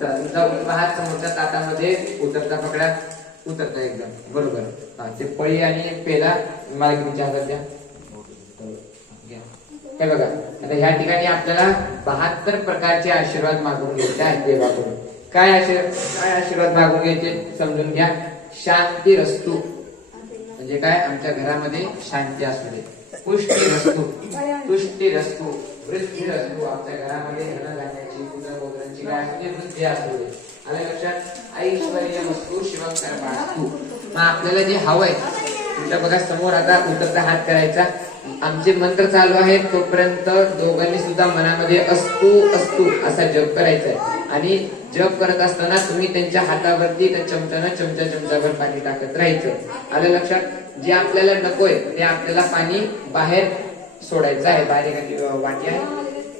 तुमचा उजवा हात समोरच्या ताटामध्ये उतरता पकडा, उतरता एकदम बरोबर. ते पळी आणि पेला मला तुमच्या हातात द्या. हे बघा, आता ह्या ठिकाणी आपल्याला 72 प्रकारचे आशीर्वाद मागून घ्यायचे आहेत देवाकडून. काय आशीर्वाद मागून घ्यायचे समजून घ्या. शांती रस्तू म्हणजे काय, आमच्या घरामध्ये शांती असू दे. पुष्टी रस्तू, तुष्टी रस्तू, वृद्धी रस्तू, आमच्या घरामध्ये धनधान्याची पुत्रपौत्रांची काय असू दे, वृद्धी असू दे. आलं लक्षात. ऐश्वर्य वस्तू शिवकर वास्तू. मग आपल्याला जे हवंय तुमच्या बघा समोर आता उतरता हात करायचा. आमचे मंत्र चालू आहेत तोपर्यंत दोघांनी सुद्धा मनामध्ये अस्तु अस्तु असा जप करायचा आहे. आणि जप करत असताना तुम्ही त्यांच्या हातावरती त्या चमच्याभर पाणी टाकत राहायचं. आलं लक्षात. जे आपल्याला नकोय ते आपल्याला पाणी बाहेर सोडायचं आहे. बाहेर एखादी वाटी आहे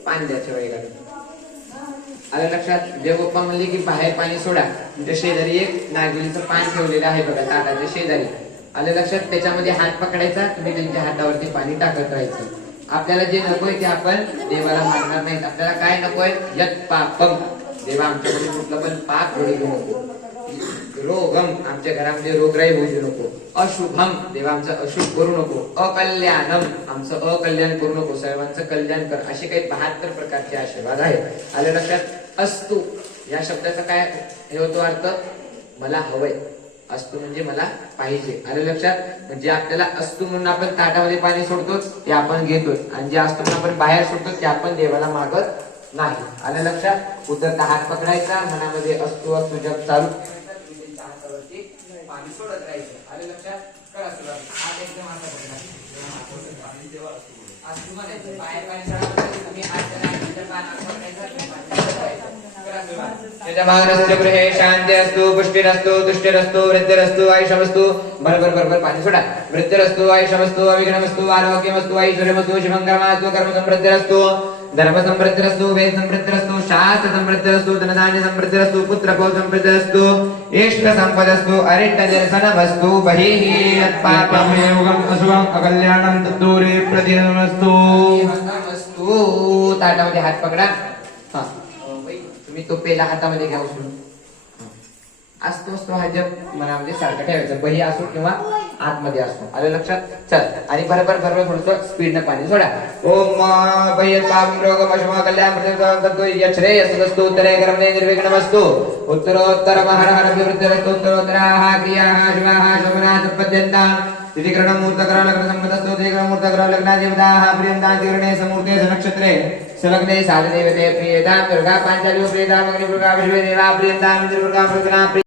पाणी द्यायचं वगैरे. आलं लक्षात. देवबाप्पा म्हणले की बाहेर पाणी सोडा. तुमच्या शेजारी एक नागलीचं पान ठेवलेलं आहे बघा ताटाच्या शेजारी. आलं लक्षात. त्याच्यामध्ये हात पकडायचा, तुम्ही त्यांच्या हातावरती पाणी टाकत राहायचं. आपल्याला जे नकोय ते आपण देवाला मागणार नाहीत. आपल्याला काय नकोय, यत् पापम, देवा आमच्याकडे कुठलं पण पाप घडू नको. रोगम, आमच्या घरामध्ये रोगराई होऊ देऊ नको. अशुभम, देवा आमचं अशुभ करू नको. अकल्याणम, आमचं अकल्याण करू नको, सर्वांचं कल्याण कर. असे काही 72 प्रकारचे आशीर्वाद आहेत. आलं लक्षात. अस्तु या शब्दाचा काय हे होतो अर्थ, मला हवंय. अस्तु म्हणजे मला पाहिजे. आलं लक्षात. म्हणजे आपल्याला अस्तु म्हणून आपण ताटामध्ये पाणी सोडतो ते आपण घेतो, आणि जे अस्तु म्हणून आपण बाहेर सोडतो ते आपण देवाला मागत नाही. आलं लक्षात. उतरता हात पकडायचा, मनामध्ये अस्तु अस्तु जप चालू हातावरती पाणी सोडत राहायचं. आलं लक्षात. करा सुरुवात. हात एकदम हातात पकडा. अस्तु म्हणायचं, बाहेर पाणी सोडा, तुम्ही हात करा, गृहे शांती असतो, पुष्टीरस्तु, तुष्टीरस्तु, वृद्धिरस्तु, आयुष्यमस्तु. बरोबर पाणी सोडा. वृद्धिरस्तु, आयुष्यमस्तु, अविघ्नमस्तु, आरोग्यमस्तु, ऐश्वर्यमस्तु, शुभंकरमस्तु, कर्मसमृद्धिरस्तु, धर्मसमृद्धिरस्तु, वेदसमृद्धिरस्तु, शास्त्रसमृद्धिरस्तु, धनधान्यसमृद्धिरस्तु, पुत्रपौत्रसमृद्धिरस्तु, इष्टसंपदस्तु, अरिष्टदर्शनमस्तु, बहिः यत्पापमेवं अशुभं अकल्याणं तद्दूरे प्रतिदिनमस्तु. ताटामध्ये हात पकडा. तुम्ही तो पेला हातामध्ये घ्या उचलून. असतो असतो हा जप मनामध्ये सारखं ठेवायचं, बही असो किंवा आतमध्ये असो. आलं लक्षात. चल, आणि बरोबर थोडस स्पीडनं पाणी सोडा. ओम भयत्पापं रोगम अशुभं कल्याणं तद्दो यश्रेयसस्तु उत्तरे कर्मणे निर्विघ्नमस्तु. उत्तरोत्तरं हर हर अभिवृद्धिरस्तु. उत्तरोत्तराः क्रियाः शुभाः शोभनाः संपद्यन्ताम्. तिथिकरणं मूर्तकरणं संपदस्तु. तिथिकरणं लग्नादेवताः प्रियन्तां तिकरणे समूर्ते नक्षत्रे सलग्ने साधदेवते प्रियतां दुर्गा पांचाली प्रियतां अग्निदुर्गा विश्वे देवा प्रियतां इंद्रदुर्गा प्रगणा.